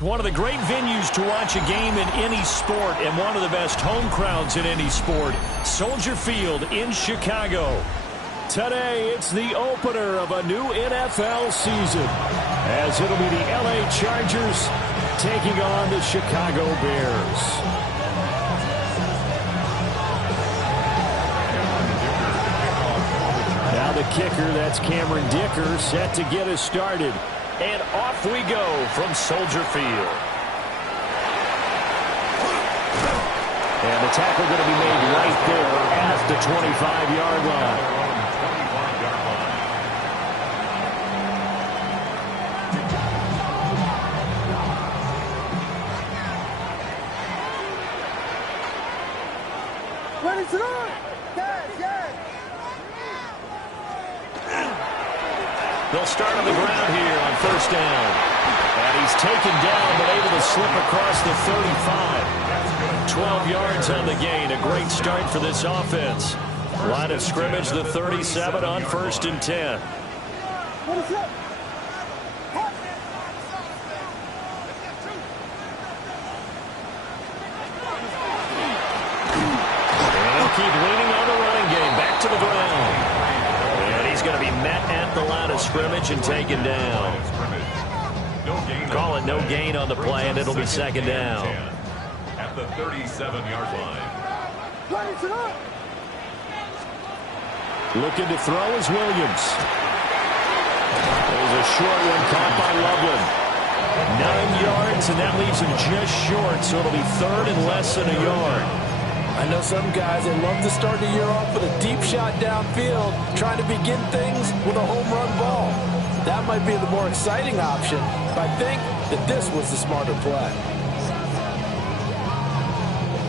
One of the great venues to watch a game in any sport and one of the best home crowds in any sport, Soldier Field in Chicago. Today, it's the opener of a new NFL season, as it'll be the LA Chargers taking on the Chicago Bears. Now the kicker, that's Cameron Dicker, set to get us started. And off we go from Soldier Field. And the tackle going to be made right there at the 25-yard line. They'll start on the ground here on first down. And he's taken down but able to slip across the 35. 12 yards on the gain. A great start for this offense. Line of scrimmage, the 37 on 1st and 10. And they'll keep leaning on the running game. Back to the ground. He's going to be met at the line of scrimmage and taken down. Call it no gain on the play, and it'll be second down. At the 37-yard line. Looking to throw is Williams. There's a short one caught by Loveland. 9 yards, and that leaves him just short, so it'll be third and less than a yard. I know some guys, they love to start the year off with a deep shot downfield, trying to begin things with a home run ball. That might be the more exciting option, but I think that this was the smarter play.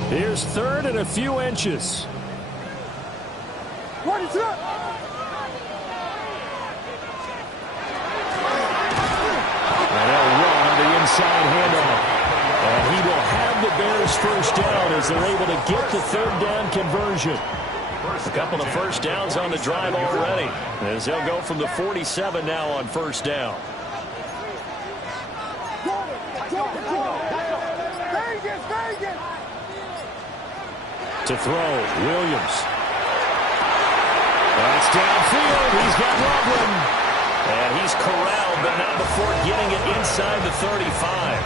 Here's third and a few inches. What is up? And they'll run on the inside handoff. And he will have the Bears first down as they're able to get the third down conversion. A couple of first downs on the drive already, as they'll go from the 47 now on first down. To throw, Williams. That's downfield. He's got Loveland. And he's corralled, but not before getting it inside the 35.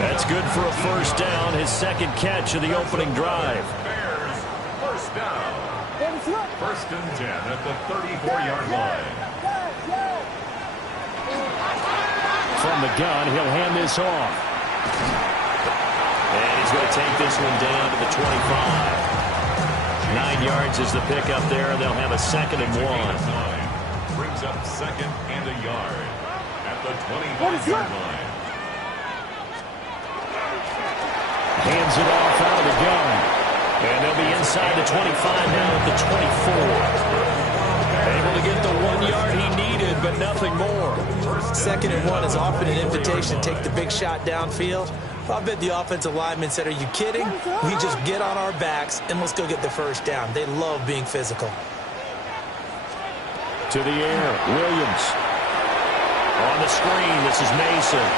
That's good for a first down, his second catch of the opening drive. Bears, first down. First and 10 at the 34-yard line. From the gun, he'll hand this off. And he's going to take this one down to the 25. 9 yards is the pickup there, and they'll have a second and 1. Brings up second and a yard at the 25-yard line. Hands it off out of the gun. And they'll be inside the 25 now at the 24. Able to get the 1 yard he needed, but nothing more. Second and 1 is often an invitation to take the big shot downfield. I bet the offensive linemen said, are you kidding? We just get on our backs and let's go get the first down. They love being physical. To the air, Williams. On the screen, this is Mason.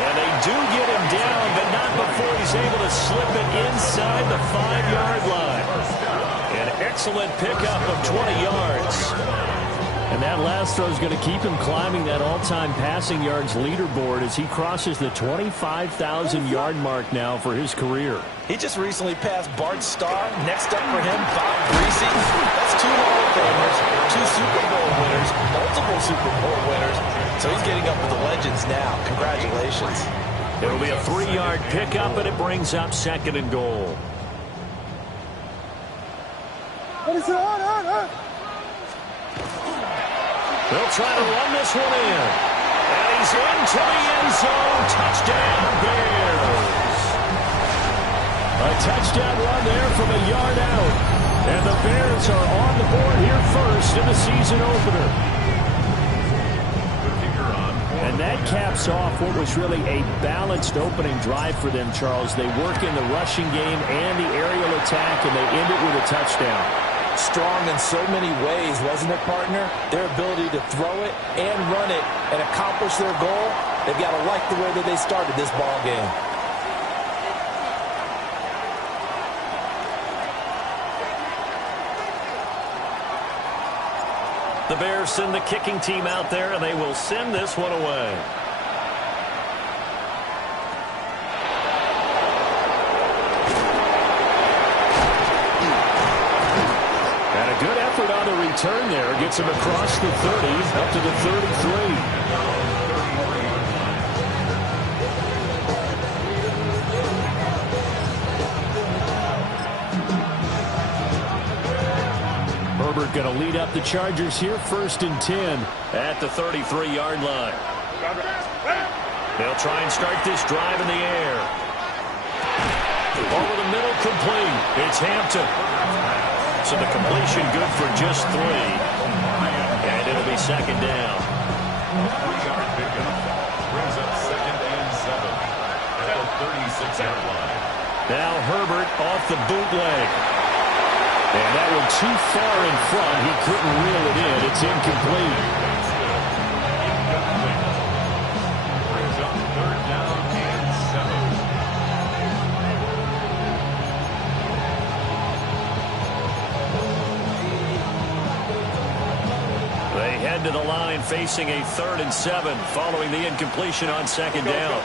And they do get him down, but not before he's able to slip it inside the 5-yard line. An excellent pickup of 20 yards. And that last throw is going to keep him climbing that all-time passing yards leaderboard as he crosses the 25,000-yard mark now for his career. He just recently passed Bart Starr. Next up for him, Bob Greasy. That's 2 Hall of Famers, 2 Super Bowl winners, multiple Super Bowl winners. So he's getting up with the legends now. Congratulations. It'll be a 3-yard pickup, and it brings up second and goal. What is it on? They'll try to run this one in. And he's into the end zone. Touchdown, Bears. A touchdown run there from a yard out. And the Bears are on the board here first in the season opener. And that caps off what was really a balanced opening drive for them, Charles. They work in the rushing game and the aerial attack, and they end it with a touchdown. Strong in so many ways, wasn't it, partner? Their ability to throw it and run it and accomplish their goal, they've got to like the way that they started this ball game. The Bears send the kicking team out there, and they will send this one away. And a good effort on the return there. Gets him across the 30, up to the 33. Herbert going to lead up the Chargers here, 1st and 10 at the 33-yard line. They'll try and start this drive in the air. Over the middle, complete. It's Hampton. So the completion good for just 3. And it'll be 2nd down. 3-yard pickup. Brings up 2nd and 7 at the 36-yard line. Now Herbert off the bootleg. And that one too far in front. He couldn't reel it in. It's incomplete. Brings up 3rd down and 7. They head to the line facing a 3rd and 7 following the incompletion on 2nd down.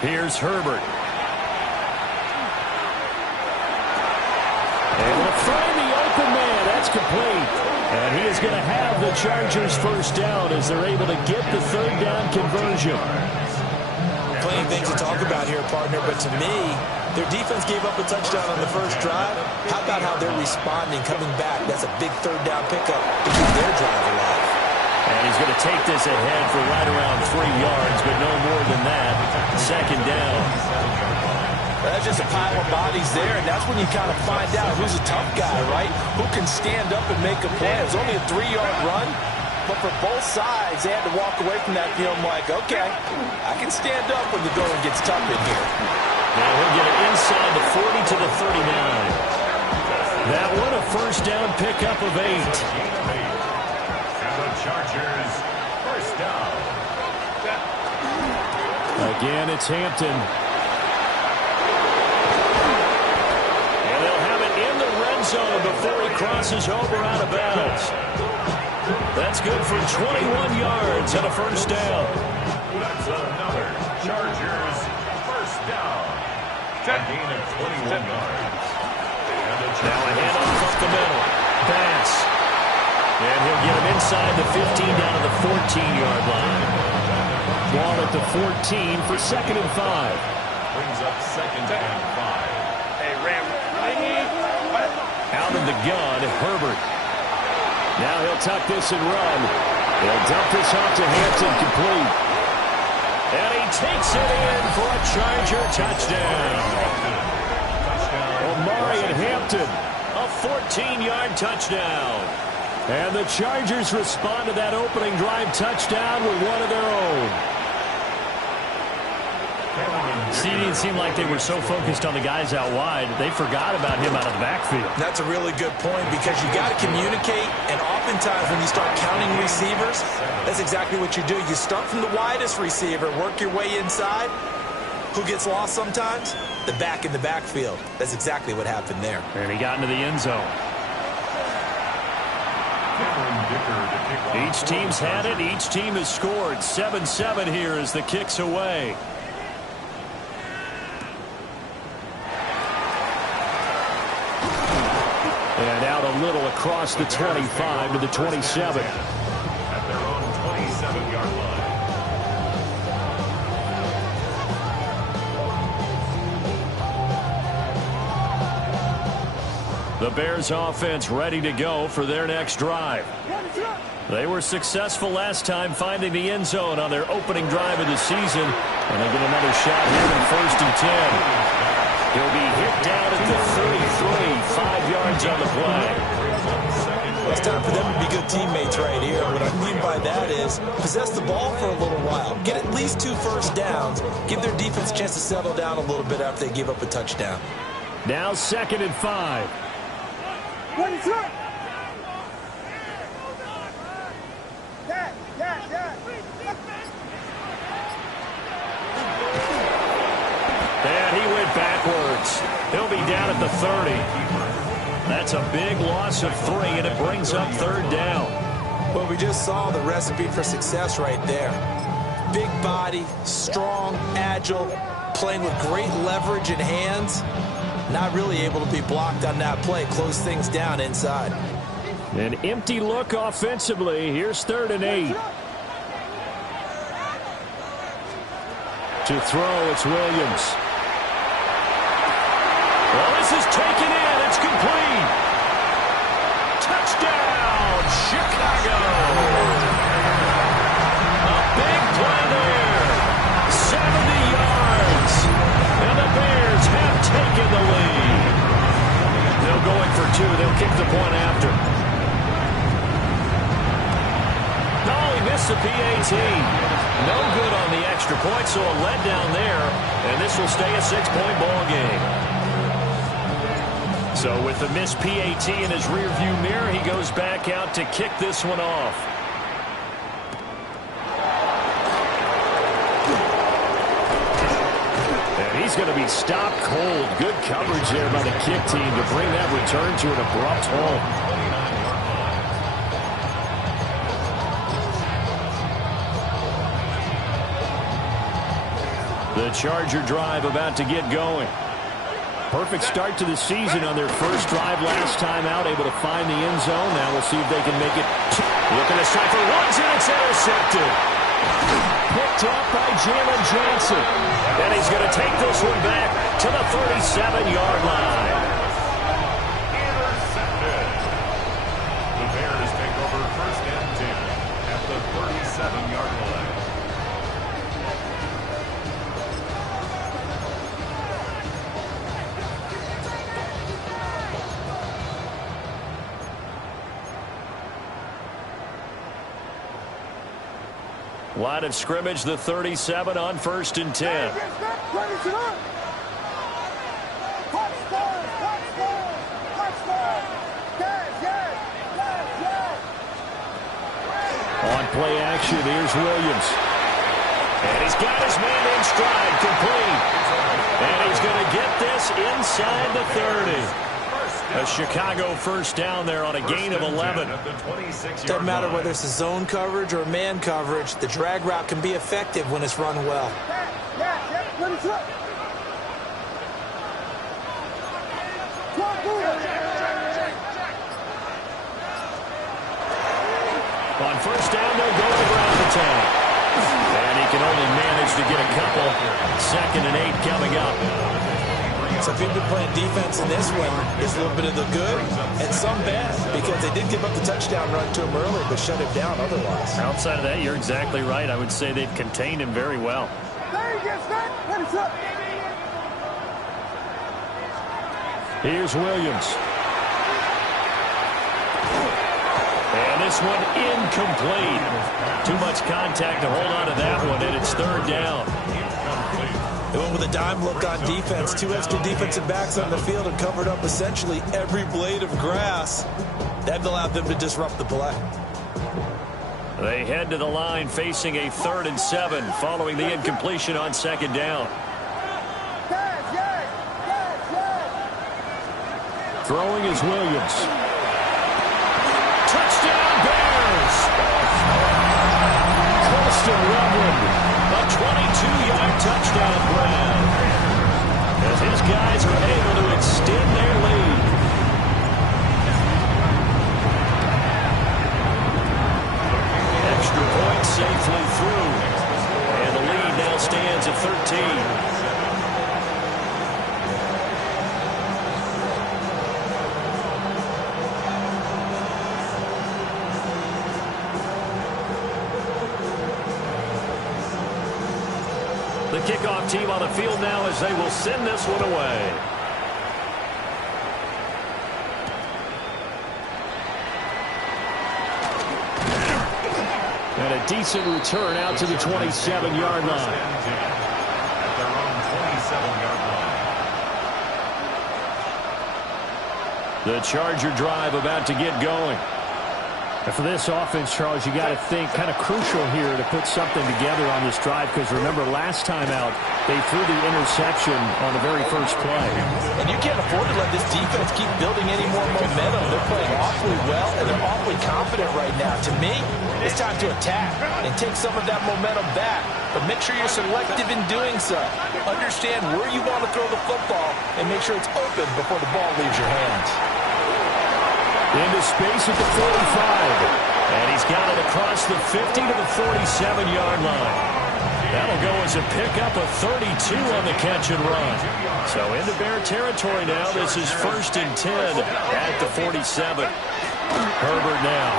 Here's Herbert. Able to find the open man. That's complete. And he is going to have the Chargers 1st down as they're able to get the 3rd down conversion. Plenty of things to talk about here, partner, but to me, their defense gave up a touchdown on the first drive. How about how they're responding, coming back? That's a big 3rd down pickup to keep their drive alive. And he's going to take this ahead for right around 3 yards, but no more than that. 2nd down. That's just a pile of bodies there, and that's when you kind of find out who's a tough guy, right? Who can stand up and make a play. It was only a 3-yard run, but for both sides, they had to walk away from that feeling like, okay, I can stand up when the going gets tough in here. Now he'll get it inside the 40 to the 39. That one a 1st down pickup of 8. And the Chargers 1st down. Again, it's Hampton. Zone before he crosses over out of bounds. That's good for 21 yards and a 1st down. That's another Chargers 1st down. A gain of 21 yards. Now a handoff up the middle. Pass. And he'll get him inside the 15 down to the 14-yard line. Ball at the 14 for 2nd and 5. Brings up 2nd and 5. Hey, Ram. Out of the gun, Herbert. Now he'll tuck this and run. He'll dump this off to Hampton, complete. And he takes it in for a Charger touchdown. Omarion Hampton, a 14-yard touchdown. And the Chargers respond to that opening drive touchdown with one of their own. See, it didn't seem like they were so focused on the guys out wide, they forgot about him out of the backfield. That's a really good point because you got to communicate, and oftentimes when you start counting receivers, that's exactly what you do. You start from the widest receiver, work your way inside. Who gets lost sometimes? The back in the backfield. That's exactly what happened there. And he got into the end zone. Each team's had it. Each team has scored. 7-7 here as the kick's away. And out a little across the 25 to the 27. At their own 27-yard line. The Bears offense ready to go for their next drive. They were successful last time finding the end zone on their opening drive of the season. And they get another shot here in 1st and 10. He'll be hit down at the 33, 5 yards on the play. It's time for them to be good teammates right here. What I mean by that is possess the ball for a little while. Get at least 2 first downs. Give their defense a chance to settle down a little bit after they give up a touchdown. Now 2nd and 5. 22. Yeah. And he went backwards. He'll be down at the 30. That's a big loss of 3, and it brings up 3rd down. Well, we just saw the recipe for success right there. Big body, strong, agile, playing with great leverage in hands. Not really able to be blocked on that play. Close things down inside. An empty look offensively. Here's 3rd and 8. To throw, it's Williams. Well, this is taken in. It's complete. Touchdown, Chicago. A big play there. 70 yards. And the Bears have taken the lead. They'll go in for 2. They'll kick the point after. No, he missed the PAT. No good on the extra point, so a letdown there. And this will stay a 6-point ball game. So with the missed PAT in his rearview mirror, he goes back out to kick this one off. And he's going to be stopped cold. Good coverage there by the kick team to bring that return to an abrupt halt. The Charger drive about to get going. Perfect start to the season on their first drive last time out, able to find the end zone. Now we'll see if they can make it. Looking to strike for ones, and it's intercepted. Picked up by Jalen Johnson. And he's going to take this one back to the 37-yard line. Intercepted. The Bears take over 1st and 10 at the 37-yard line. Line of scrimmage, the 37 on 1st and 10. On play action, here's Williams. And he's got his man in stride, complete. And he's going to get this inside the 30. A Chicago 1st down there on a gain of 11. Doesn't matter whether it's a zone coverage or man coverage, the drag route can be effective when it's run well. On 1st down, they'll go to the ground attack. And he can only manage to get a couple. 2nd and 8 coming up. So if you've been playing defense in this one, there's a little bit of the good and some bad, because they did give up the touchdown run to him early, but shut him down otherwise. Outside of that, you're exactly right. I would say they've contained him very well. Here's Williams. And this one incomplete. Too much contact to hold on to that one, and it's 3rd down. They went with a dime look on defense. 2 extra defensive backs on the field and covered up essentially every blade of grass. That allowed them to disrupt the play. They head to the line facing a 3rd and 7 following the incompletion on 2nd down. Throwing is Williams. Touchdown Bears! Colston Loveland. A 22-yard touchdown grab as his guys are able to extend their lead. Extra point safely through, and the lead now stands at 13. The kickoff team on the field now as they will send this one away. And a decent return out to the 27-yard line. At their own 27-yard line. The Charger drive about to get going. And for this offense, Charles, you got to think kind of crucial here to put something together on this drive, because remember last time out they threw the interception on the very first play. And you can't afford to let this defense keep building any more momentum. They're playing awfully well, and they're awfully confident right now. To me, it's time to attack and take some of that momentum back. But make sure you're selective in doing so. Understand where you want to throw the football and make sure it's open before the ball leaves your hands. Into space at the 45. And he's got it across the 50 to the 47-yard line. That'll go as a pickup of 32 on the catch and run. So into Bear territory now. This is 1st and 10 at the 47. Herbert now.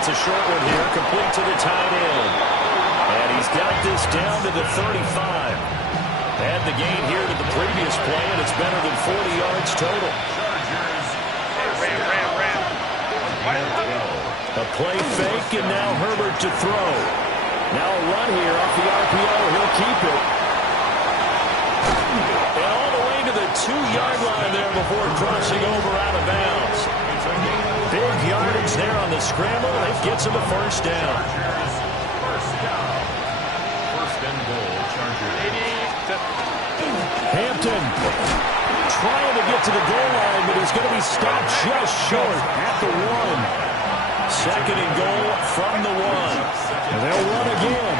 It's a short one here, complete to the tight end. And he's got this down to the 35. Had the gain here to the previous play, and it's better than 40 yards total. A play fake, and now Herbert to throw. Now a run here off the RPO. He'll keep it. And all the way to the 2-yard line there before crossing over out of bounds. Big yardage there on the scramble. It gets him a first down. First and goal, Chargers. Hampton trying to get to the goal line, but he's going to be stopped just short at the 1. 2nd and goal from the 1. And they'll run again.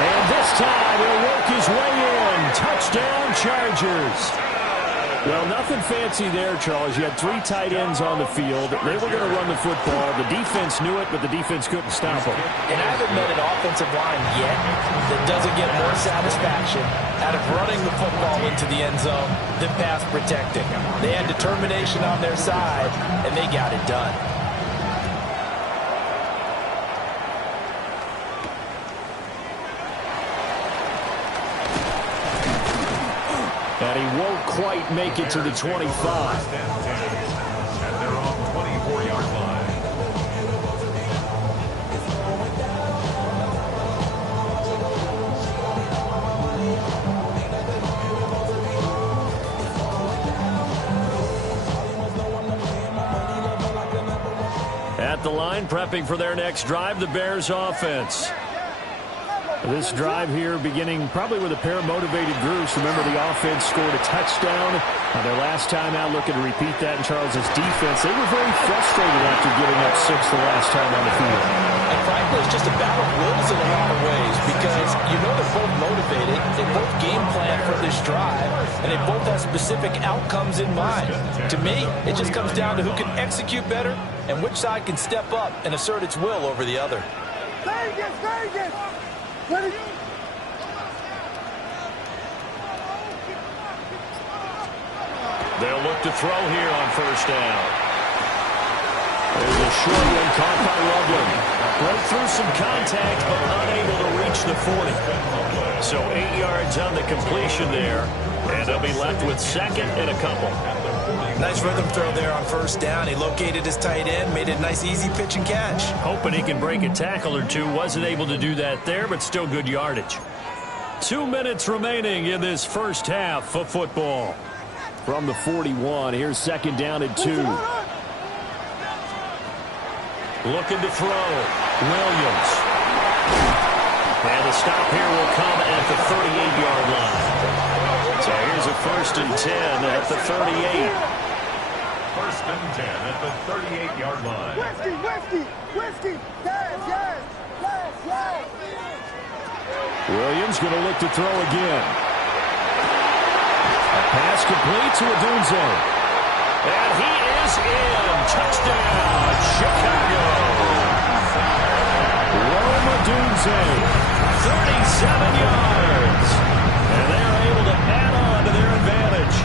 And this time he'll work his way in. Touchdown, Chargers. Well, nothing fancy there, Charles. You had 3 tight ends on the field. They were going to run the football. The defense knew it, but the defense couldn't stop them. And I haven't met an offensive line yet that doesn't get more satisfaction out of running the football into the end zone than pass protecting. They had determination on their side, and they got it done. And he won't quite make it to the 25. And they're on 24-yard line. At the line, prepping for their next drive, the Bears offense. This drive here beginning probably with a pair of motivated groups. Remember, the offense scored a touchdown on their last time out, looking to repeat that in Charles's defense. They were very frustrated after giving up 6 the last time on the field. And frankly, it's just a battle of wills in a lot of ways, because you know they're both motivated, they both game plan for this drive, and they both have specific outcomes in mind. To me, it just comes down to who can execute better and which side can step up and assert its will over the other. Vegas, Vegas! Ready? They'll look to throw here on first down. There's a short one caught by Loveland. Broke through some contact, but unable to reach the 40. So 8 yards on the completion there, and they'll be left with 2nd and a couple. Nice rhythm throw there on first down. He located his tight end, made it a nice easy pitch and catch. Hoping he can break a tackle or two. Wasn't able to do that there, but still good yardage. 2 minutes remaining in this first half of football. From the 41, here's 2nd down and 2. Looking to throw. Williams. And the stop here will come at the 38-yard line. So here's a 1st and 10 at the 38. 1st and 10 at the 38-yard line. Whiskey! Yes! Williams going to look to throw again. A pass complete to Odunze. And he is in. Touchdown, Chicago. Rome Odunze, 37 yards. And they're able to add on to their advantage.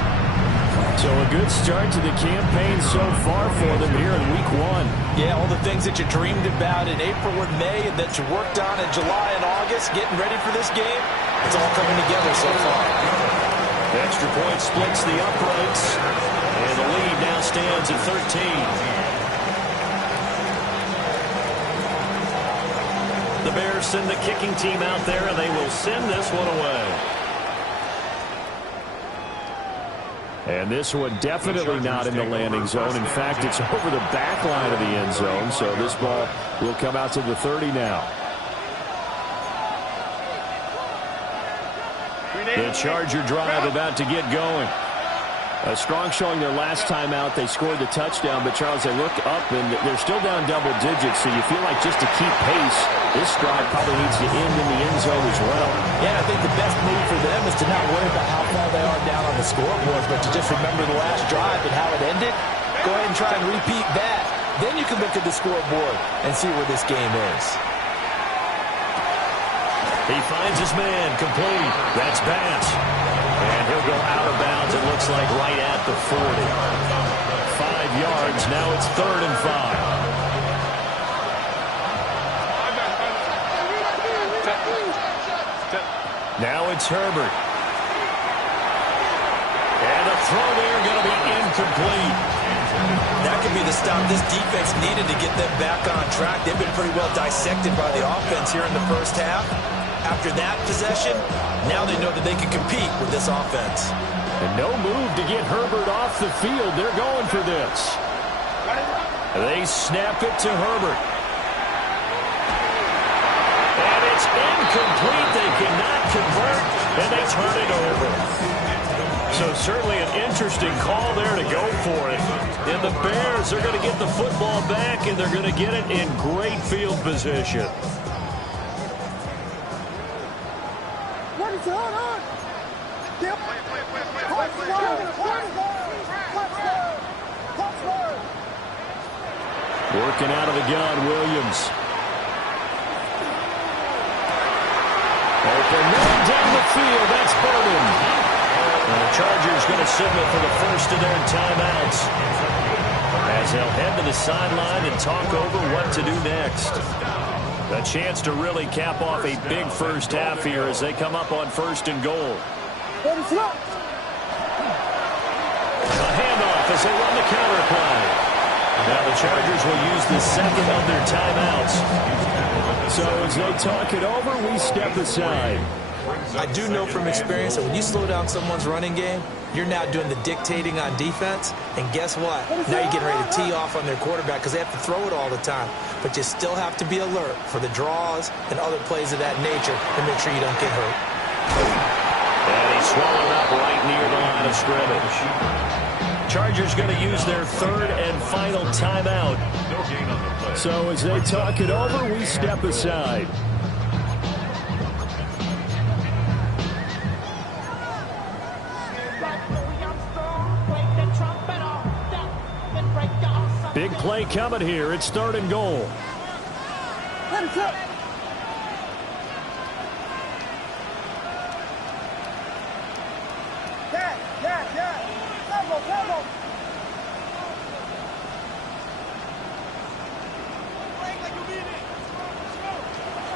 So a good start to the campaign so far for them here in week 1. Yeah, all the things that you dreamed about in April and May and that you worked on in July and August, getting ready for this game, it's all coming together so far. The extra point splits the uprights, and the lead now stands at 13. The Bears send the kicking team out there, and they will send this one away. And this one definitely not in the landing zone. In fact, it's over the back line of the end zone. So this ball will come out to the 30 now. The Charger drive about to get going. A strong showing their last time out. They scored the touchdown, but Charles, they look up and they're still down double digits, so you feel like just to keep pace, this drive probably needs to end in the end zone as well. Yeah, I think the best move for them is to not worry about how far they are down on the scoreboard, but to just remember the last drive and how it ended. Go ahead and try and repeat that. Then you can look at the scoreboard and see where this game is. He finds his man, complete. That's Bass. And he'll go out of bounds, it looks like, right at the 40. 5 yards, now it's 3rd and 5. Now it's Herbert. And the throw there going to be incomplete. That could be the stop this defense needed to get them back on track. They've been pretty well dissected by the offense here in the first half. After that possession, now they know that they can compete with this offense. And no move to get Herbert off the field. They're going for this. They snap it to Herbert. And it's incomplete. They cannot convert, and they turn it over. So certainly an interesting call there to go for it. And the Bears are going to get the football back, and they're going to get it in great field position. Working out of the gun, Williams. Open man down the field. That's Burden. And the Chargers going to signal for the first of their timeouts, as they'll head to the sideline and talk over what to do next. A chance to really cap off a big first half here as they come up on 1st and goal. A handoff as they run the counter play. Now the Chargers will use the second of their timeouts. So as they talk it over, we step aside. I do know from experience that when you slow down someone's running game, you're now doing the dictating on defense. And guess what? Now you're getting ready to tee off on their quarterback because they have to throw it all the time. But you still have to be alert for the draws and other plays of that nature to make sure you don't get hurt. And he's swallowed up right near the line of scrimmage. Chargers going to use their 3rd and final timeout. So as they talk it over, we step aside. Big play coming here. It's 3rd and goal.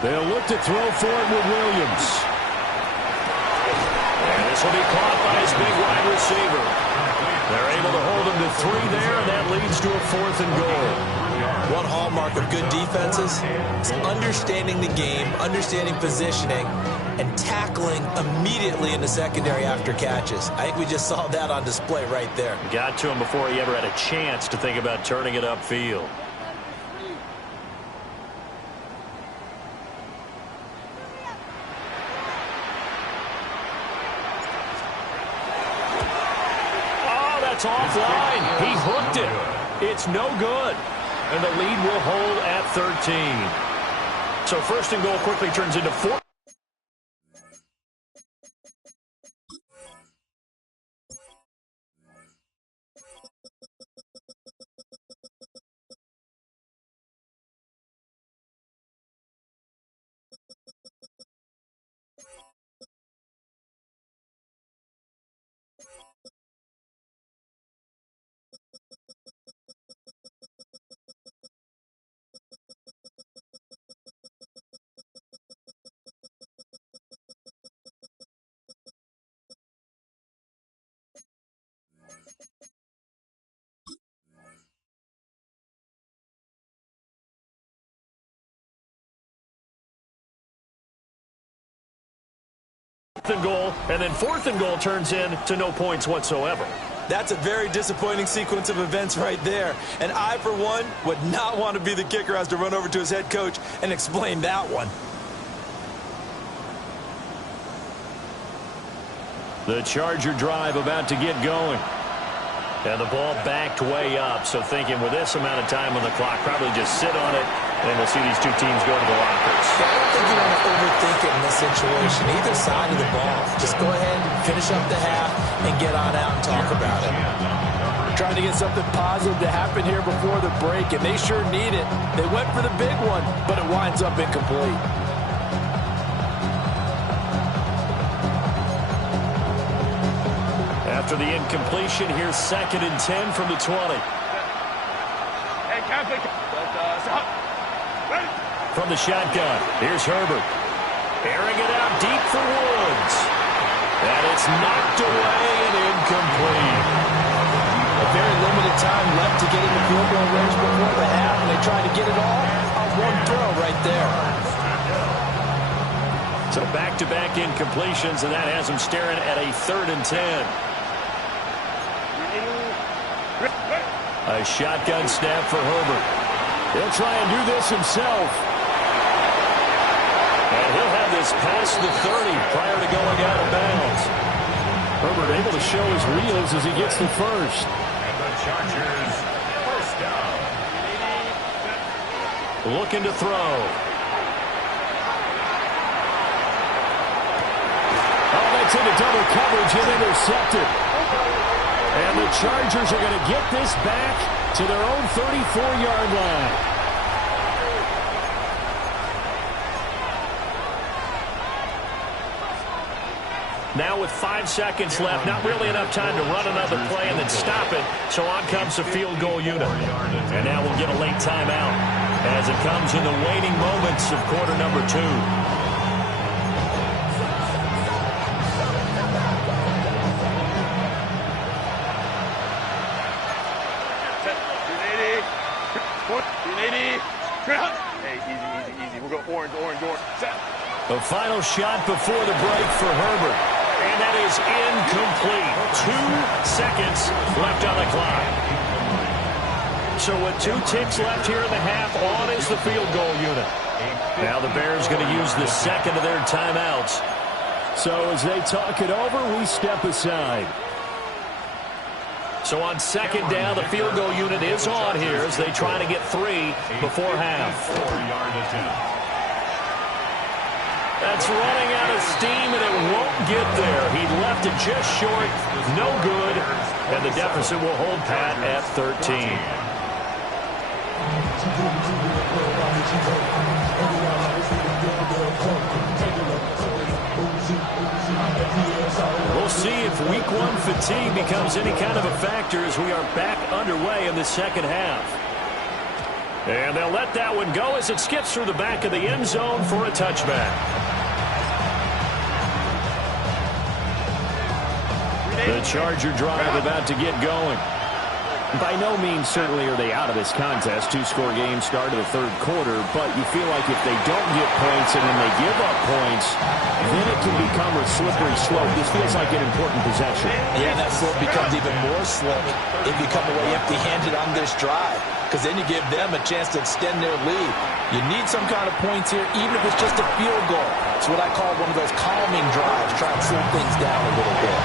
They'll look to throw for it with Williams. And this will be caught by his big wide receiver. They're able to hold him to 3 there, and that leads to a 4th and goal. One hallmark of good defenses is understanding the game, understanding positioning, and tackling immediately in the secondary after catches. I think we just saw that on display right there. Got to him before he ever had a chance to think about turning it upfield. Offline. He hooked it. It's no good. And the lead will hold at 13. So 1st and goal quickly turns into 4th. And goal, and then 4th and goal turns in to no points whatsoever. That's a very disappointing sequence of events right there. And I, for one, would not want to be the kicker who has to run over to his head coach and explain that one. The Charger drive about to get going. And the ball backed way up. So thinking with this amount of time on the clock, probably just sit on it. And we'll see these two teams go to the lockers. I don't think you want to overthink it in this situation. Either side of the ball. Just go ahead, finish up the half, and get on out and talk about it. Trying to get something positive to happen here before the break, and they sure need it. They went for the big one, but it winds up incomplete. After the incompletion, here's 2nd and 10 from the 20. From the shotgun, here's Herbert. Airing it out deep for Woods. And it's knocked away and incomplete. A very limited time left to get in the field goal range before the half, and they tried to get it all on one throw right there. So back-to-back incompletions, and that has them staring at a 3rd and 10. A shotgun snap for Herbert. He'll try and do this himself. And he'll have this past the 30 prior to going out of bounds. Herbert able to show his wheels as he gets the first. And the Chargers, first down. Looking to throw. Oh, that's into double coverage and intercepted. And the Chargers are going to get this back to their own 34-yard line. Now with 5 seconds left, not really enough time to run another play and then stop it. So on comes the field goal unit. And now we'll get a late timeout as it comes in the waning moments of quarter number 2. Easy. We'll go orange. Set. The final shot before the break for Herbert. And that is incomplete. 2 seconds left on the clock. So with 2 ticks left here in the half, on is the field goal unit. Now the Bears going to use the second of their timeouts. So as they talk it over, we step aside. So on 2nd down, the field goal unit is on here as they try to get 3 before half. 4-yard attempt. That's running out of steam, and it won't get there. He left it just short, no good, and the deficit will hold pat at 13. We'll see if Week 1 fatigue becomes any kind of a factor as we are back underway in the second half. And they'll let that one go as it skips through the back of the end zone for a touchback. The Charger drive about to get going. By no means certainly are they out of this contest. 2-score game start of the 3rd quarter, but you feel like if they don't get points and then they give up points, then it can become a slippery slope. This feels like an important possession. Yeah, that slope becomes even more slippery if you come away empty-handed on this drive, because then you give them a chance to extend their lead. You need some kind of points here, even if it's just a field goal. It's what I call one of those calming drives, try and slow things down a little bit.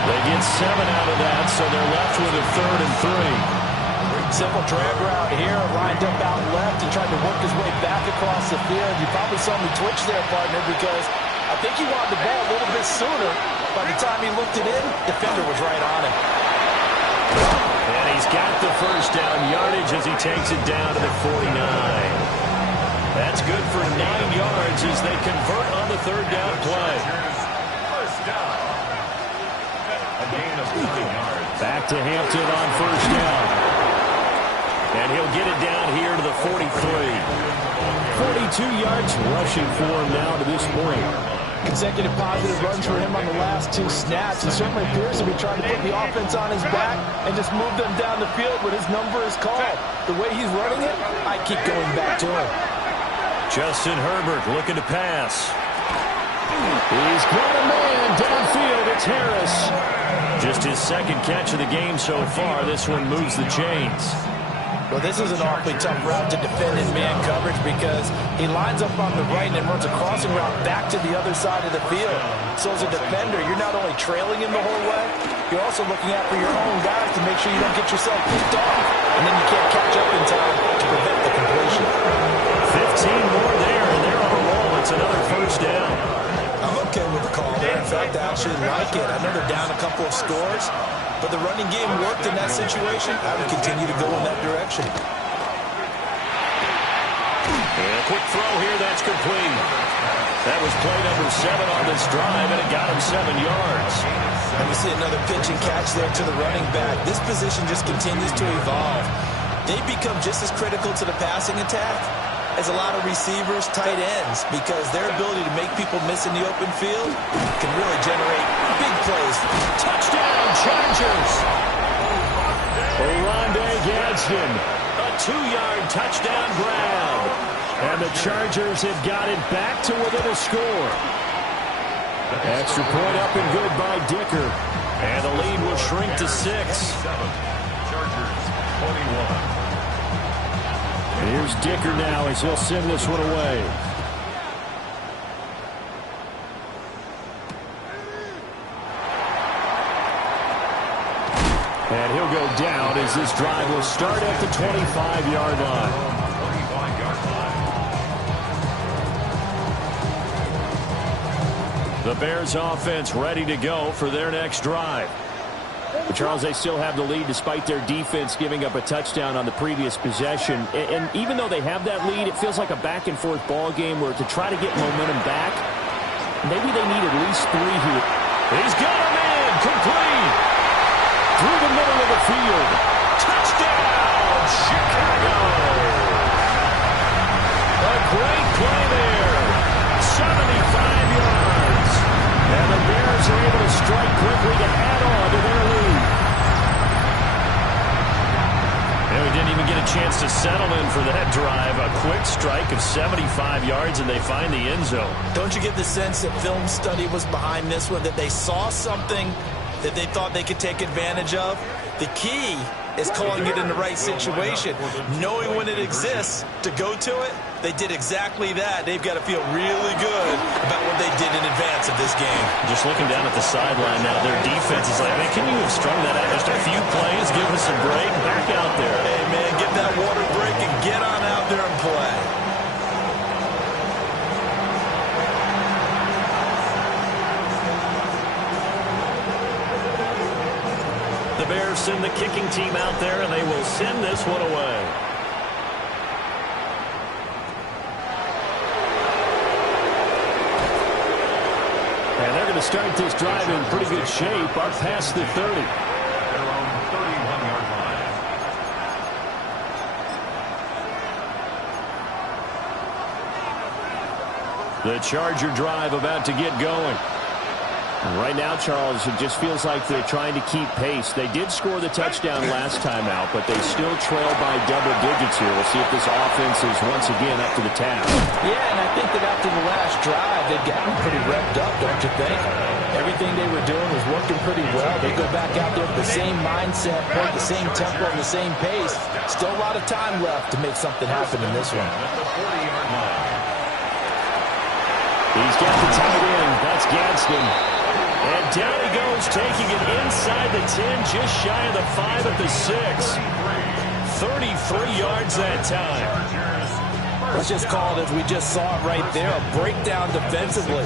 They get 7 out of that, so they're left with a 3rd and 3. Simple drag route here, lined up out left. He tried to work his way back across the field. You probably saw me twitch there, partner, because I think he wanted the ball a little bit sooner. By the time he looked it in, defender was right on him. And he's got the first down yardage as he takes it down to the 49. That's good for 9 yards as they convert on the 3rd down play. First down. A gain of 9 yards. Back to Hampton on 1st down. And he'll get it down here to the 43. 42 yards rushing for him now to this point. Consecutive positive runs for him on the last 2 snaps. He certainly appears to be trying to put the offense on his back and just move them down the field when his number is called. The way he's running it, I keep going back to him. Justin Herbert looking to pass. He's got a man downfield. It's Harris. Just his second catch of the game so far. This one moves the chains. Well, this is an awfully tough route to defend in man coverage because he lines up on the right and then runs a crossing route back to the other side of the field. So as a defender, you're not only trailing him the whole way, you're also looking out for your own guys to make sure you don't get yourself picked off. And then you can't catch up in time to prevent the completion. 15 more there, and they're on a roll. It's another first down. I'm okay with the call there. In fact, I actually like it. I know they're down a couple of scores, but the running game worked in that situation. I would continue to go in that direction. And a quick throw here, that's complete. That was play number 7 on this drive, and it got him 7 yards. And we see another pitch and catch there to the running back. This position just continues to evolve. They become just as critical to the passing attack as a lot of receivers, tight ends, because their ability to make people miss in the open field can really generate big plays. Touchdown, Chargers! Rondé Gadsden, a 2-yard touchdown grab. And the Chargers have got it back to within a score. Extra point up and good by Dicker. And the lead will shrink to 6. Chargers 21. Here's Dicker now as he'll send this one away. And he'll go down as this drive will start at the 25-yard line. The Bears offense ready to go for their next drive. But Charles, they still have the lead despite their defense giving up a touchdown on the previous possession. And even though they have that lead, it feels like a back-and-forth ball game where to try to get momentum back, maybe they need at least 3 here. He's got him in, complete. Through the middle of the field. Touchdown, Chicago. A great play there. 75 yards. And the Bears are able to strike quickly to add on to their lead. And we didn't even get a chance to settle in for that drive. A quick strike of 75 yards, and they find the end zone. Don't you get the sense that film study was behind this one, that they saw something that they thought they could take advantage of? The key is calling it in the right situation, knowing when it exists to go to it. They did exactly that. They've got to feel really good about what they did in advance of this game. Just looking down at the sideline now, their defense is like, man, can you have strung that out just a few plays, give us a break, back out there. Hey, man, get that water break and get on out there and play. The Bears send the kicking team out there, and they will send this one away. And they're going to start this drive in pretty good shape up past the 30. They're on the 31-yard line. The Charger drive about to get going. Right now, Charles, it just feels like they're trying to keep pace. They did score the touchdown last time out, but they still trail by double digits here. We'll see if this offense is once again up to the task. Yeah, and I think that after the last drive, they've gotten pretty revved up, don't you think? Everything they were doing was working pretty well. They go back out there with the same mindset, play the same tempo and the same pace. Still a lot of time left to make something happen in this one. At the 40-yard line. He's got the tight end. That's Gadsden. And down he goes, taking it inside the 10, just shy of the 5 at the 6. 33 yards that time. Let's just call it as we just saw it right there, a breakdown defensively.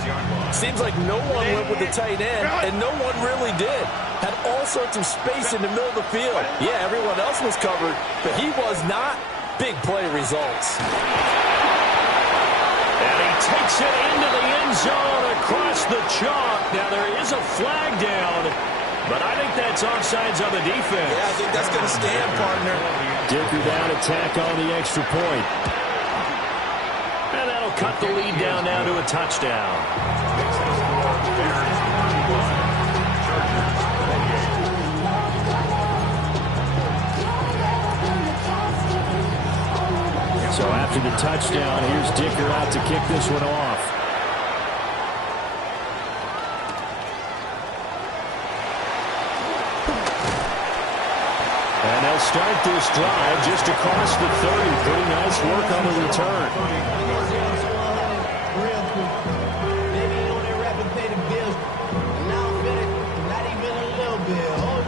Seems like no one went with the tight end, and no one really did. Had all sorts of space in the middle of the field. Yeah, everyone else was covered, but he was not. Big play results. And he takes it into the end zone across the chalk. Now, there is a flag down, but I think that's offsides on the defense. Yeah, I think that's going to stand, partner. Dicker down to tack on the extra point. And that'll cut the lead down now to a touchdown. So after the touchdown, here's Dicker out to kick this one off. They'll start this drive just across the 30. Pretty nice work on the return.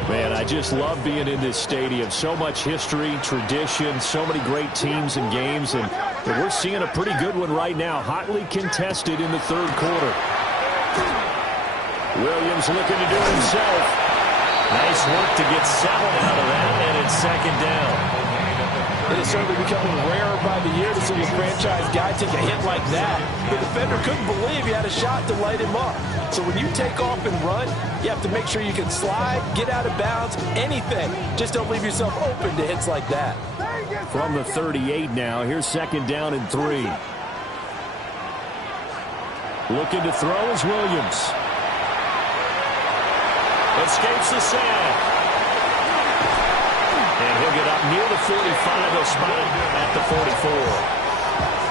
Man, I just love being in this stadium. So much history, tradition, so many great teams and games, and we're seeing a pretty good one right now. Hotly contested in the third quarter. Williams looking to do it himself. Nice work to get 7 out of that, and it's second down. It is certainly becoming rarer by the year to see a franchise guy take a hit like that. The defender couldn't believe he had a shot to light him up. So when you take off and run, you have to make sure you can slide, get out of bounds, anything. Just don't leave yourself open to hits like that. From the 38 now, here's second down and 3. Looking to throw is Williams. Escapes the sack. And he'll get up near the 45. They'll spot it at the 44.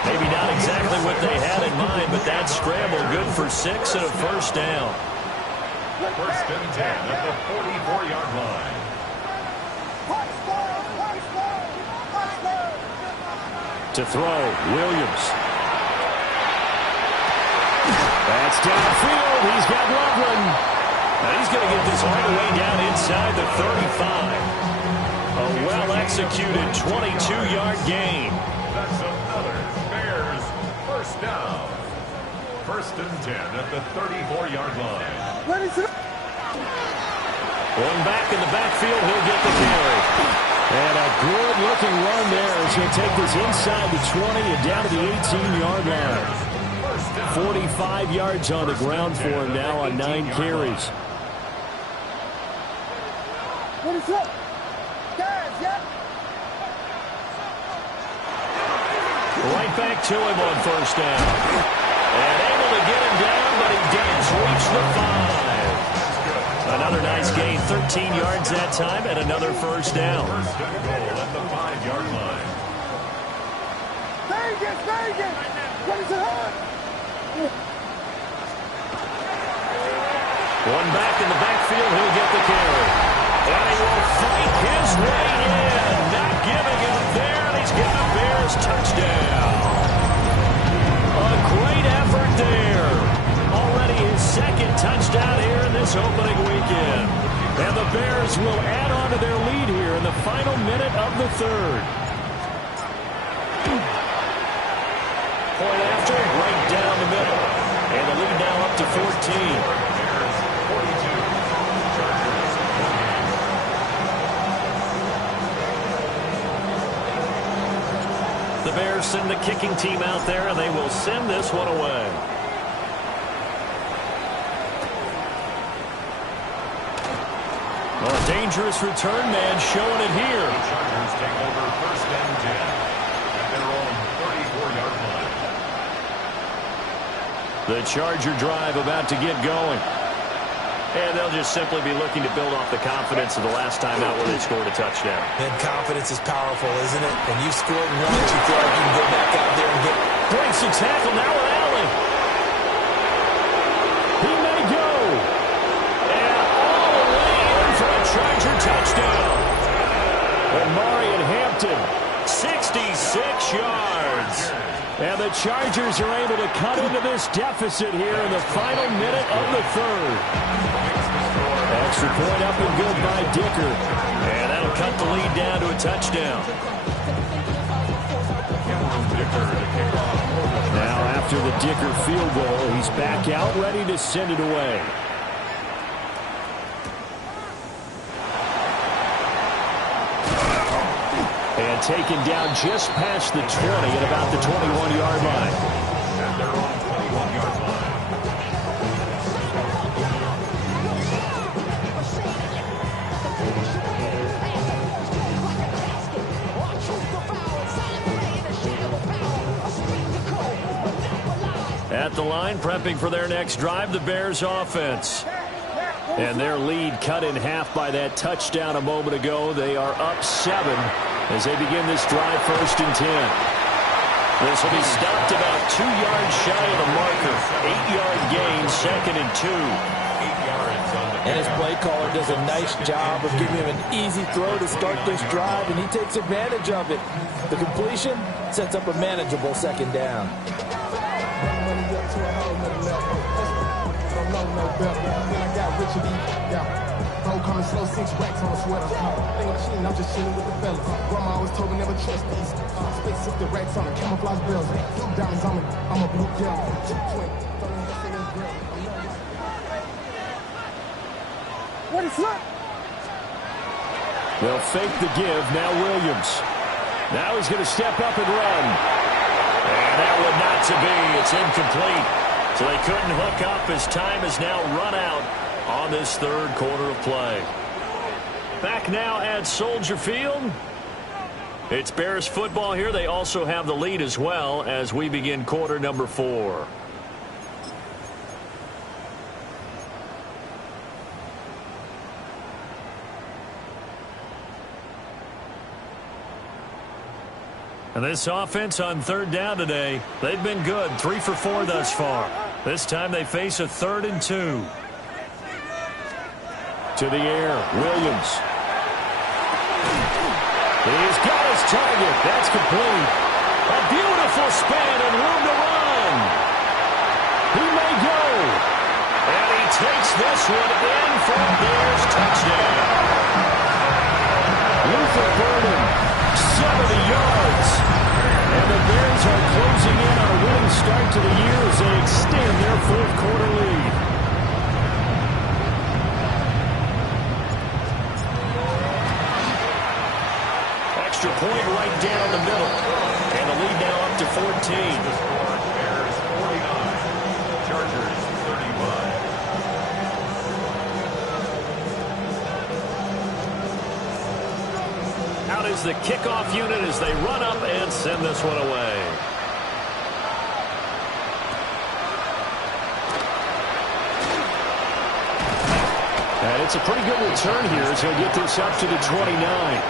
Maybe not exactly what they had in mind, but that scramble good for 6 and a first down. First and 10 at the 44-yard line. To throw, Williams. That's downfield. He's got Loveland. Now he's going to get this all the way down inside the 35. A well-executed 22-yard gain. That's another Bears first down. First and 10 at the 34-yard line. One back in the backfield, he'll get the carry. And a good-looking run there as he'll take this inside the 20 and down to the 18-yard line. 45 yards on the ground for him now on 9 carries. What is up? Right back to him on first down. And able to get him down, but he does reach the 5. Another nice gain, 13 yards that time, and another first down. First and goal at the 5-yard line. Vegas! What is it on? One back in the backfield, he'll get the carry. And he will fight his way in. Not giving up there, and he's got a Bears touchdown. A great effort there. Already his second touchdown here in this opening weekend. And the Bears will add on to their lead here in the final minute of the third. Point after, right down the middle. And the lead now up to 14. The Bears send the kicking team out there, and they will send this one away. Well, a dangerous return man showing it here. The Chargers take over first and 10 at their own 34-yard line. The Charger drive about to get going. And they'll just simply be looking to build off the confidence of the last time out where they scored a touchdown. And confidence is powerful, isn't it? When you've scored once, you feel like you can go back out there and get... Breaks the tackle, now with Allen. He may go. And all the way in for a Charger touchdown. And Marion Hampton, 66 yards. And the Chargers are able to cut into this deficit here in the final minute of the third. Extra point up and good by Dicker. And that'll cut the lead down to a touchdown. Now after the Dicker field goal, he's back out ready to send it away. And taken down just past the 20 at about the 21-yard line. At their own 21-yard line. At the line, prepping for their next drive, the Bears offense. And their lead cut in half by that touchdown a moment ago. They are up 7 as they begin this drive, first and 10. This will be stopped about 2 yards shy of the marker. 8-yard gain, second and 2. 8 yards on the And his play caller does a nice job of giving him an easy throw to start this drive, and he takes advantage of it. The completion sets up a manageable second down. Coming slow, 6 racks on a sweater. Think I'm cheating, I'm just chilling with the fellas. Grandma always told me never trust these. Space 60 racks on a camouflage bells. Blue diamonds, I'm a blue devil. What is that? They'll fake the give. Now Williams. Now he's going to step up and run. And that one not to be. It's incomplete. So they couldn't hook up as time has now run out on this third quarter of play. Back now at Soldier Field. It's Bears football here. They also have the lead as well as we begin quarter number 4. And this offense on third down today, they've been good. 3 for 4 thus far. This time they face a 3rd and 2. To the air, Williams. He's got his target. That's complete. A beautiful span and room to run. He may go. And he takes this one in for a Bears touchdown. Luther Burden, 70 yards. And the Bears are closing in on a winning start to the year as they extend their fourth quarter lead. Extra point right down the middle. And the lead now up to 14. Bears 49, Chargers 31. Out is the kickoff unit as they run up and send this one away. And it's a pretty good return here as he'll get this up to the 29.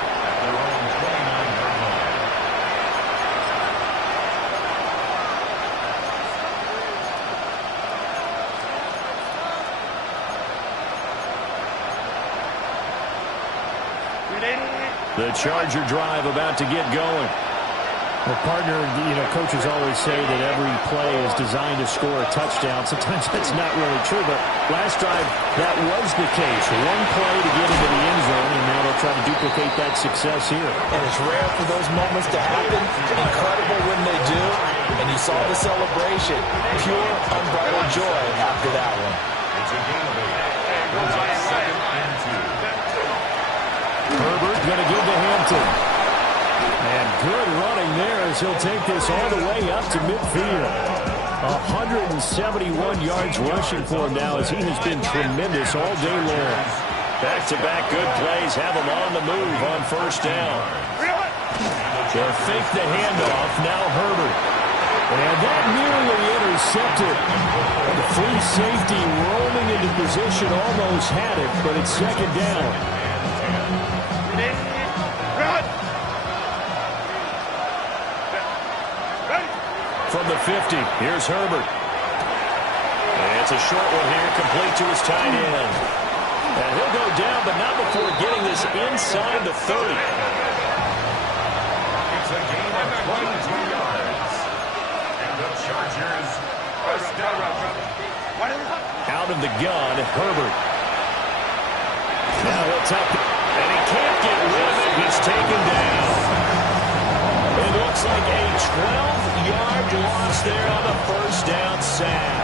The Charger drive about to get going. Well, partner, coaches always say that every play is designed to score a touchdown. Sometimes that's not really true, but last drive, that was the case. One play to get into the end zone, and now they'll try to duplicate that success here. And it's rare for those moments to happen. Incredible when they do. And you saw the celebration. Pure, unbridled joy after that one. It's a game of 8. 2nd and 2. Herbert going to give to Hampton. And good running there as he'll take this all the way up to midfield. 171 yards rushing for him now as he has been tremendous all day long. Back-to-back good plays have him on the move on first down. They'll fake the handoff. Now Herbert. And that nearly intercepted. The free safety rolling into position almost had it, but it's second down. From the 50, here's Herbert. And it's a short one here, complete to his tight end. And he'll go down, but not before getting this inside the 30. It's a gain of 22 yards. And the Chargers first down. Out of the gun, Herbert. Now he'll tuck it, and he can't get rid of it. He's taken down. It looks like a 12-yard loss there on the first down sack.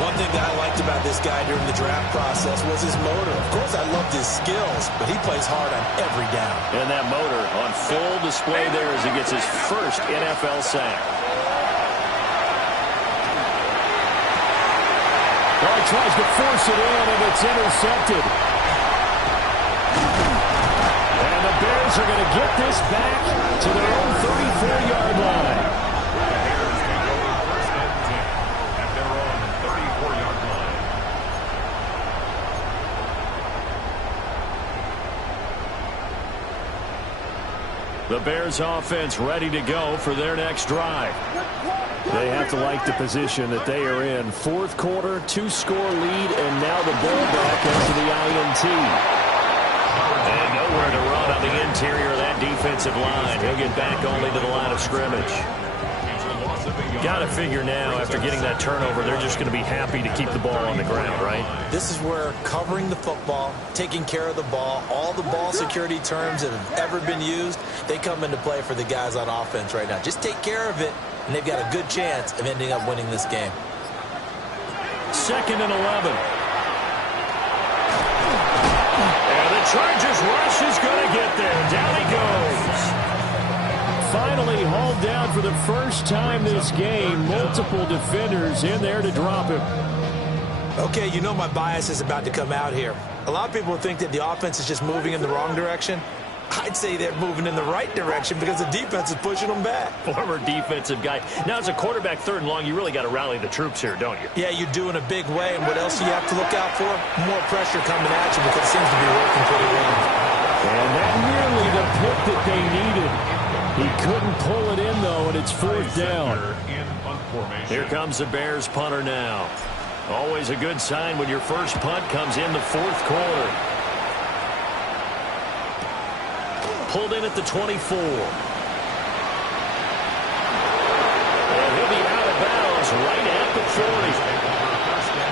One thing that I liked about this guy during the draft process was his motor. Of course, I loved his skills, but he plays hard on every down. And that motor on full display there as he gets his first NFL sack. Well, he tries to force it in, and it's intercepted. And the Bears are going to get this back to their own 34-yard line. The Bears take over first and 10 at their own 34-yard line. The Bears offense ready to go for their next drive. They have to like the position that they are in. Fourth quarter, 2-score lead, and now the ball back after the INT. And nowhere to run on the interior of that defensive line. He'll get back only to the line of scrimmage. Got to figure now, after getting that turnover, they're just going to be happy to keep the ball on the ground, right? This is where covering the football, taking care of the ball, all the ball security terms that have ever been used, they come into play for the guys on offense right now. Just take care of it, and they've got a good chance of ending up winning this game. 2nd and 11. And the Chargers rush is going to get there. Down he goes. Finally hauled down for the first time this game. Multiple defenders in there to drop him. Okay, you know my bias is about to come out here. A lot of people think that the offense is just moving in the wrong direction. I'd say they're moving in the right direction because the defense is pushing them back. Former defensive guy. Now, as a quarterback 3rd and long, you really got to rally the troops here, don't you? Yeah, you do in a big way. And what else do you have to look out for? More pressure coming at you because it seems to be working pretty well. And that nearly the pick that they needed. He couldn't pull it in, though, and it's 4th down. Here comes the Bears punter now. Always a good sign when your first punt comes in the 4th quarter. Pulled in at the 24. And he'll be out of bounds right at the 40.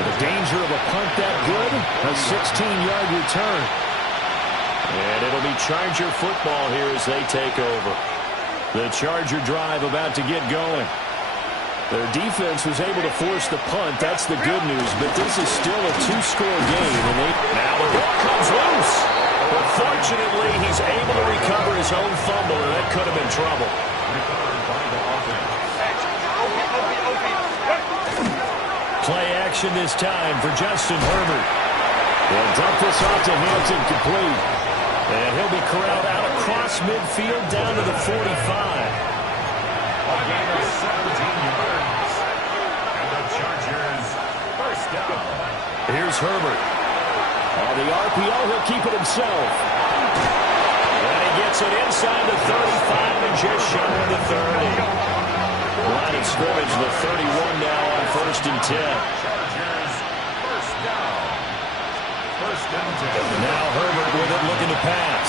The danger of a punt that good, a 16-yard return. And it'll be Charger football here as they take over. The Charger drive about to get going. Their defense was able to force the punt. That's the good news. But this is still a 2-score game. And now the ball comes loose. But fortunately, he's able to recover his own fumble, and that could have been trouble. Play action this time for Justin Herbert. They'll dump this off to Hampton, complete. And he'll be corralled out across midfield down to the 45. A gain of 17 yards. And the Chargers first down. Here's Herbert. On the RPO, he'll keep it himself. And he gets it inside the 35 and just shy of the 30. Line of scrimmage, the 31 now on 1st and 10. Chargers first down. 1st and 10. Now Herbert with it, looking to pass.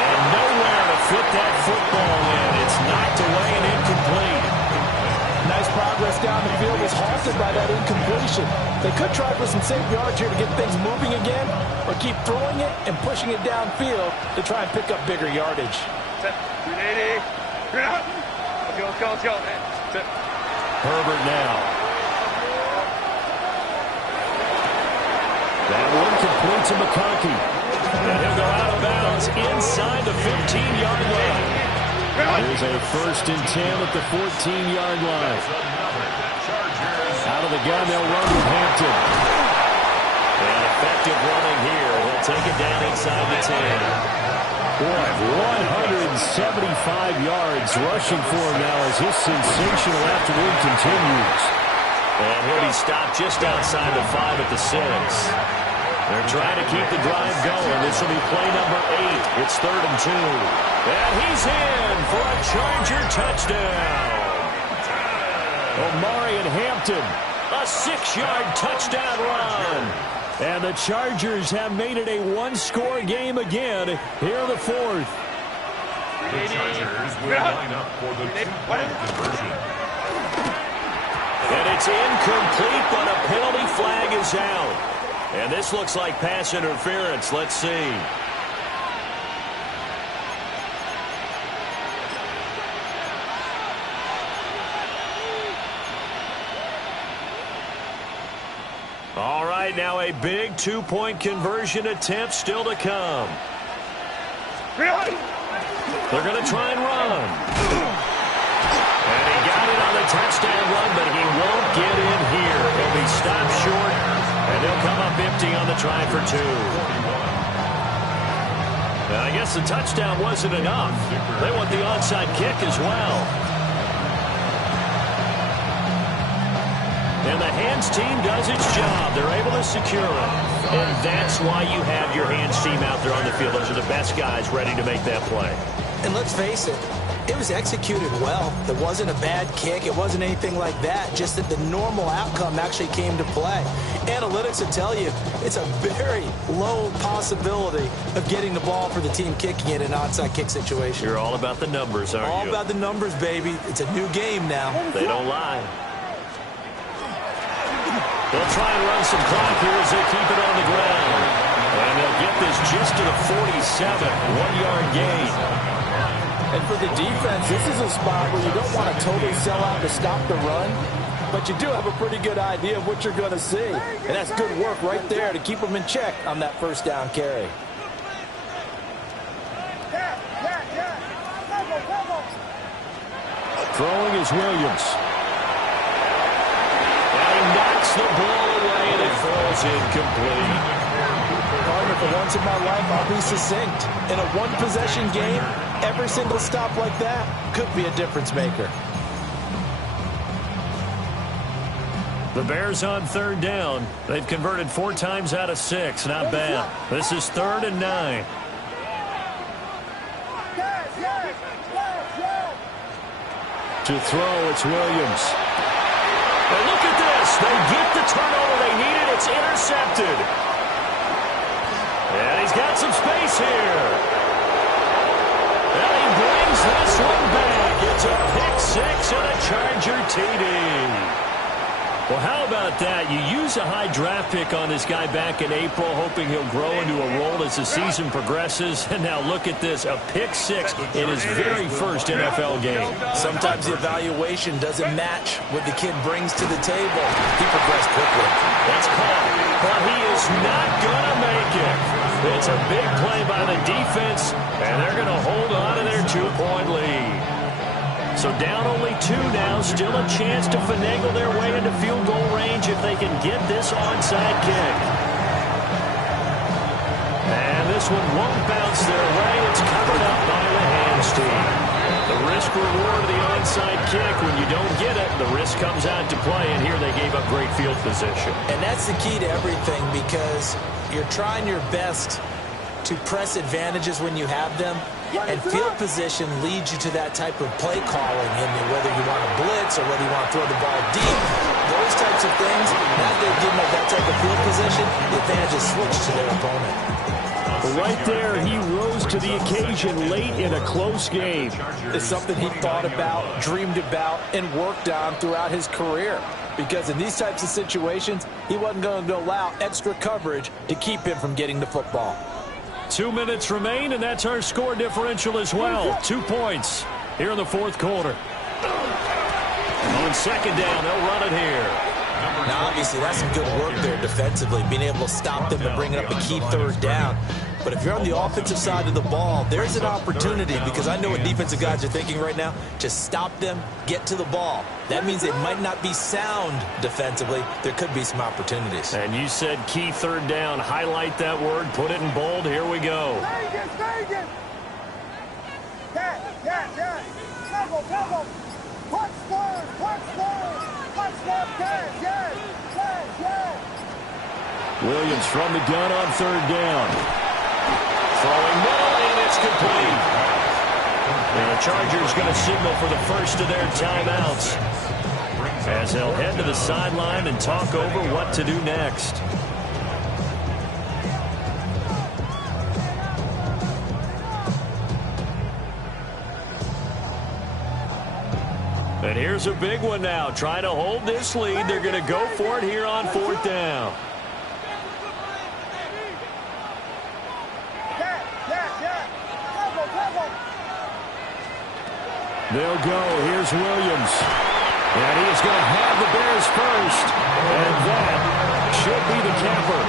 And nowhere to fit that football in. It's knocked away and incomplete. Nice progress down the field was halted by that incompletion. They could try for some safe yards here to get things moving again, or keep throwing it and pushing it downfield to try and pick up bigger yardage. Ready? Let's go, man. Herbert now. That one complete to McConkey. And he'll go out of bounds inside the 15-yard line. Here's a 1st and 10 at the 14-yard line. Out of the gun, they'll run with Hampton. And effective running here. He'll take it down inside the 10. Boy, 175 yards rushing for him now as his sensational afternoon continues. And he'll be stopped just outside the 5 at the 6. They're trying to keep the drive going. This will be play number 8. It's 3rd and 2. And he's in for a Charger touchdown. Omari and Hampton. A 6-yard touchdown run. And the Chargers have made it a 1-score game again here in the 4th. The Chargers will line up for the 2-point conversion. And it's incomplete, but a penalty flag is out. And this looks like pass interference. Let's see. All right, now a big 2-point conversion attempt still to come. They're going to try and run. And he got it on the touchdown run, but he won't get in here. He'll be stopped short, and they'll come up empty on the try for 2. And I guess the touchdown wasn't enough. They want the onside kick as well. And the hand hands team does its job. They're able to secure it. And that's why you have your hands team out there on the field. Those are the best guys ready to make that play. And let's face it, it was executed well. It wasn't a bad kick. It wasn't anything like that. Just that the normal outcome actually came to play. Analytics will tell you it's a very low possibility of getting the ball for the team kicking it in an onside kick situation. You're all about the numbers, aren't you? All about the numbers, baby. It's a new game now. They don't lie. They'll try and run some clock here as they keep it on the ground. And they'll get this just to the 47, 1-yard gain. And for the defense, this is a spot where you don't want to totally sell out to stop the run, but you do have a pretty good idea of what you're going to see. And that's good work right there to keep them in check on that first down carry. Throwing is Williams. And he knocks the ball away, and it falls incomplete. Partner, for once in my life, I'll be succinct. In a one-possession game, every single stop like that could be a difference maker. The Bears on third down. They've converted 4 times out of 6. Not bad. This is 3rd and 9. To throw, it's Williams. And look at this. They get the turnover they needed. It's intercepted. And he's got some space here. And he brings this one back. It's a pick 6 and a Charger TD. Well, how about that? You use a high draft pick on this guy back in April, hoping he'll grow into a role as the season progresses. And now look at this, a pick 6 in his very first NFL game. Sometimes the evaluation doesn't match what the kid brings to the table. He progressed quickly. That's caught, but he is not going to make it. It's a big play by the defense, and they're going to hold on to their 2-point lead. So down only 2 now, still a chance to finagle their way into field goal range if they can get this onside kick. And this one won't bounce their way. It's covered up by the hands team. The risk-reward of the onside kick, when you don't get it, the risk comes out to play, and here they gave up great field position. And that's the key to everything, because you're trying your best to press advantages when you have them, and field position leads you to that type of play calling, and whether you want to blitz or whether you want to throw the ball deep, those types of things, now that they've given up that type of field position, the advantage is switched to their opponent. Right there, he rose to the occasion late in a close game. It's something he thought about, dreamed about, and worked on throughout his career. Because in these types of situations, he wasn't going to allow extra coverage to keep him from getting the football. 2 minutes remain, and that's our score differential as well. 2 points here in the 4th quarter. On 2nd down, they'll run it here. Now, obviously, that's some good work there defensively, being able to stop them and bring up a key 3rd down. But if you're on the offensive side of the ball, there's an opportunity, because I know what defensive guys are thinking right now. Just stop them, get to the ball. That means they might not be sound defensively. There could be some opportunities. And you said key 3rd down. Highlight that word. Put it in bold. Here we go. Williams from the gun on 3rd down. Throwing middle, and it's complete. And the Chargers going to signal for the first of their timeouts, as they'll head to the sideline and talk over what to do next. And here's a big one now. Trying to hold this lead. They're going to go for it here on 4th down. They'll go. Here's Williams. And he is going to have the Bears first. And that should be the capper.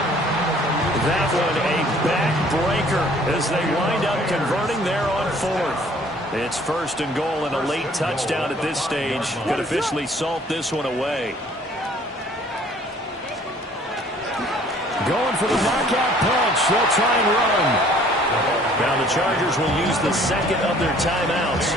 That one a backbreaker as they wind up converting there on 4th. It's 1st and goal, and a late touchdown at this stage could officially salt this one away. Going for the knockout punch. They'll try and run. Now the Chargers will use the 2nd of their timeouts,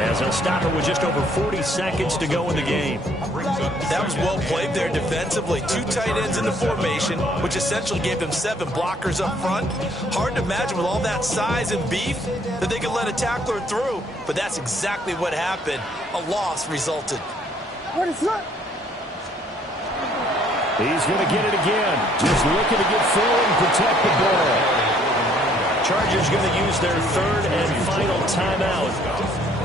as they'll stop it with just over 40 seconds to go in the game. That was well played there defensively. 2 tight ends in the formation, which essentially gave them 7 blockers up front. Hard to imagine with all that size and beef that they could let a tackler through, but that's exactly what happened. A loss resulted. He's going to get it again. Just looking to get forward and protect the ball. Chargers going to use their 3rd and final timeout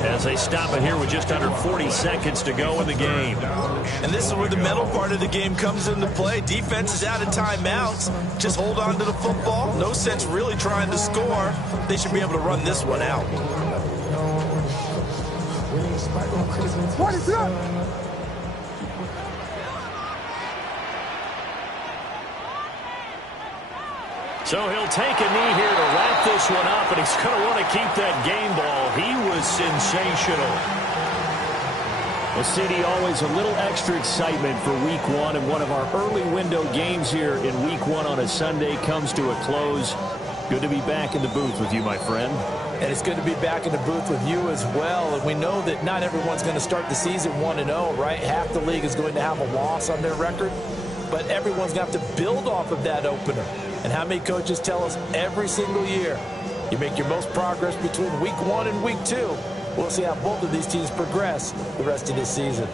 as they stop it here with just under 40 seconds to go in the game. And this is where the mental part of the game comes into play. Defense is out of timeouts. Just hold on to the football. No sense really trying to score. They should be able to run this one out. What is that? So he'll take a knee here to wrap this one up, and he's going to want to keep that game ball. He was sensational. Well, CD, always a little extra excitement for Week 1, and one of our early window games here in Week 1 on a Sunday comes to a close. Good to be back in the booth with you, my friend. And it's good to be back in the booth with you as well. And we know that not everyone's going to start the season 1-0, right? Half the league is going to have a loss on their record. But everyone's going to have to build off of that opener. And how many coaches tell us every single year, you make your most progress between Week 1 and Week 2. We'll see how both of these teams progress the rest of this season.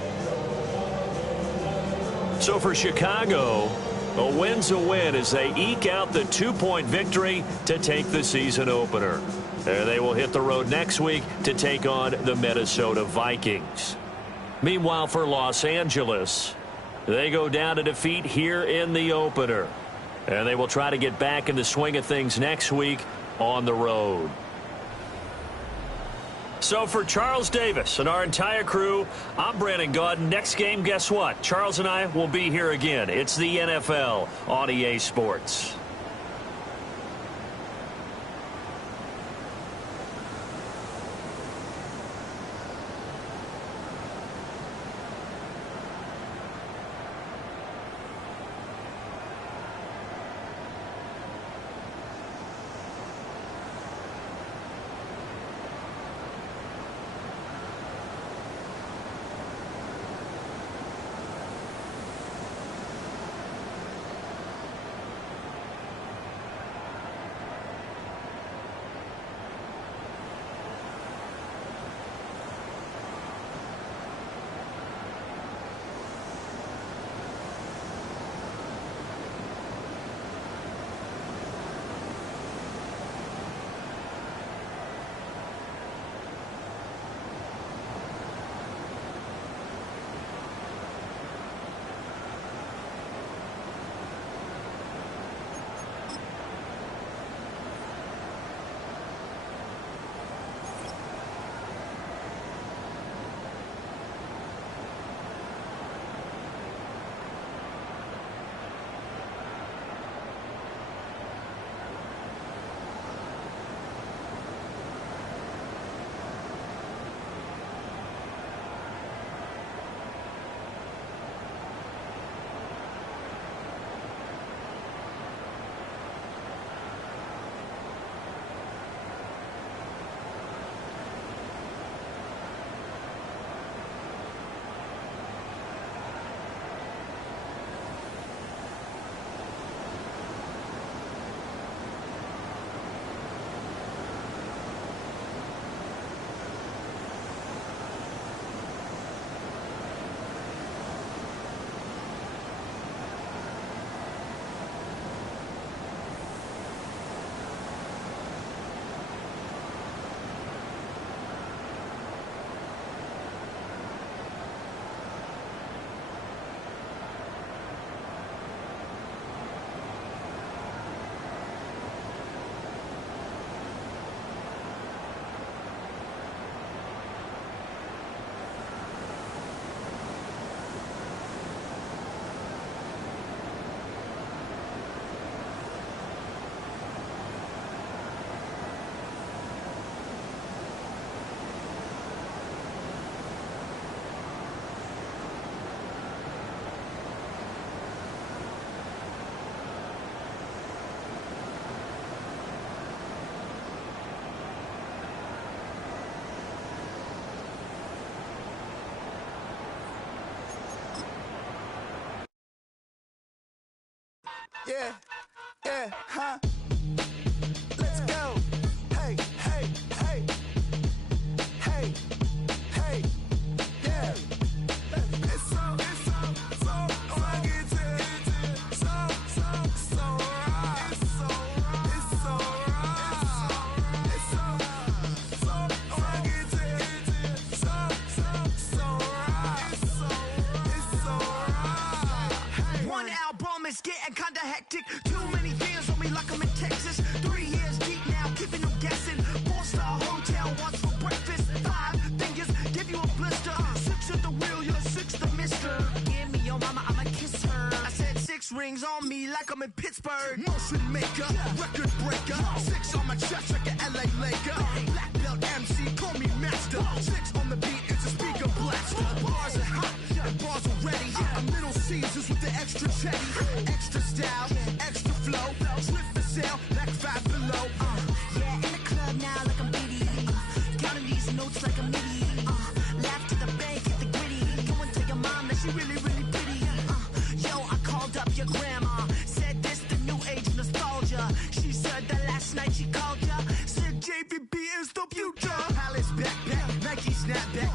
So for Chicago, a win's a win as they eke out the 2-point victory to take the season opener. There they will hit the road next week to take on the Minnesota Vikings. Meanwhile, for Los Angeles, they go down to defeat here in the opener. And they will try to get back in the swing of things next week on the road. So for Charles Davis and our entire crew, I'm Brandon Gaudin. Next game, guess what? Charles and I will be here again. It's the NFL on EA Sports. Yeah, yeah, huh? Let's go. Hey, hey, hey. Hey, hey, yeah. It's so rugged. So right. It's so rugged. It's so rugged. So right. It's so right. One album is getting kinda hectic. Too many fans on me like I'm in Texas. 3 years deep now, keeping them guessing. 4-star hotel once for breakfast. 5 fingers give you a blister. 6 at the wheel, you're 6 the mister. Give me your mama, I'ma kiss her. I said 6 rings on me like I'm in Pittsburgh. Motion maker, record breaker. 6 on my chest like an LA Laker. Black belt MC, call me master. 6 on the beat, it's a speaker blaster. Bars are hot and bars are ready. A Middle Caesars with the extra chetty. Extra style, extra flow. Swift for sale, like 5 below. Yeah, in the club now like I'm Diddy. Counting these notes like a MIDI. Laugh to the bank, hit the gritty. Go and tell your mom that she really, really pretty. Yo, I called up your grandma. Said this the new age nostalgia. She said that last night she called ya. Said JVB is the future. Palace backpack, Nike snapback.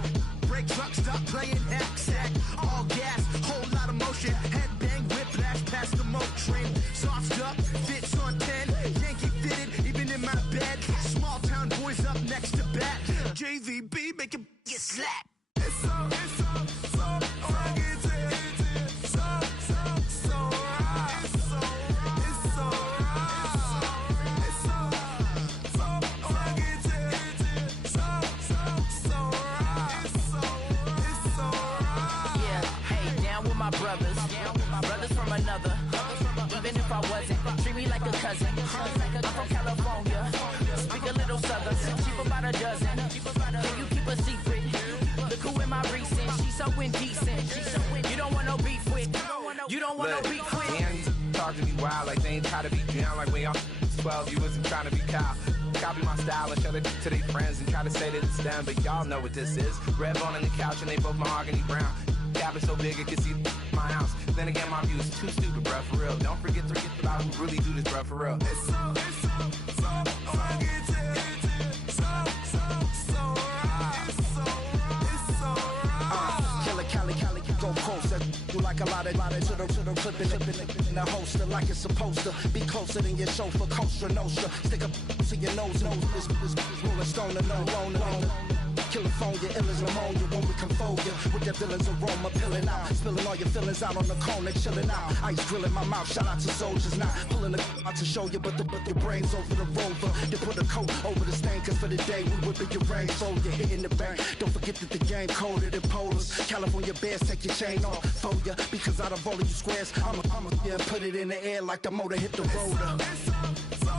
Break truck, stop playing hack sack. All gas, whole lot of motion. Headbang, whiplash, past the moat train. Sauced up, fits on 10. Yankee fitted, even in my bed. Small town boys up next to bat. JVB, make it get slapped. It's so rugged. So right. It's so right. It's so rugged. So right. Yeah, hey, down with my brothers. Brothers from another. Even if I wasn't, treat me like a cousin. I'm from California. Speak a little southern. Cheap about a dozen. Can you keep a secret? Look who in my recent. She's so indecent. You don't want no beef with. You don't want no beef with. Damn, you talk to me wild like they ain't try to be down. Like when y'all 12, you wasn't trying to be Kyle. Copy my style and show it to their friends and try to say that it's them, but y'all know what this is. Red bone on the couch and they both mahogany brown. Gap is so big it can see my house. Then again, my view is too stupid, bruh, for real. Don't forget about who really do this, bruh, for real. It's so rugged. So right. It's so right. Killer Cali, go close. You like a lot of to the clipping in the holster like it's supposed to be closer than your chauffeur, Costa Nostra. Stick up to your nose, this rolling stone and no loner. California, ill as pneumonia when we come for you with that villain's aroma, peeling out, spilling all your feelings out on the corner, chilling out. Ice grilling my mouth, shout out to soldiers, not pulling the out to show you, but your brains over the rover. They put a coat over the stain, cause for the day we whipping your rain, so you're hitting the bank. Don't forget that the game colder than polars. California bears, take your chain off for ya, because out of all of you squares, I'ma yeah, put it in the air like the motor hit the rotor. It's so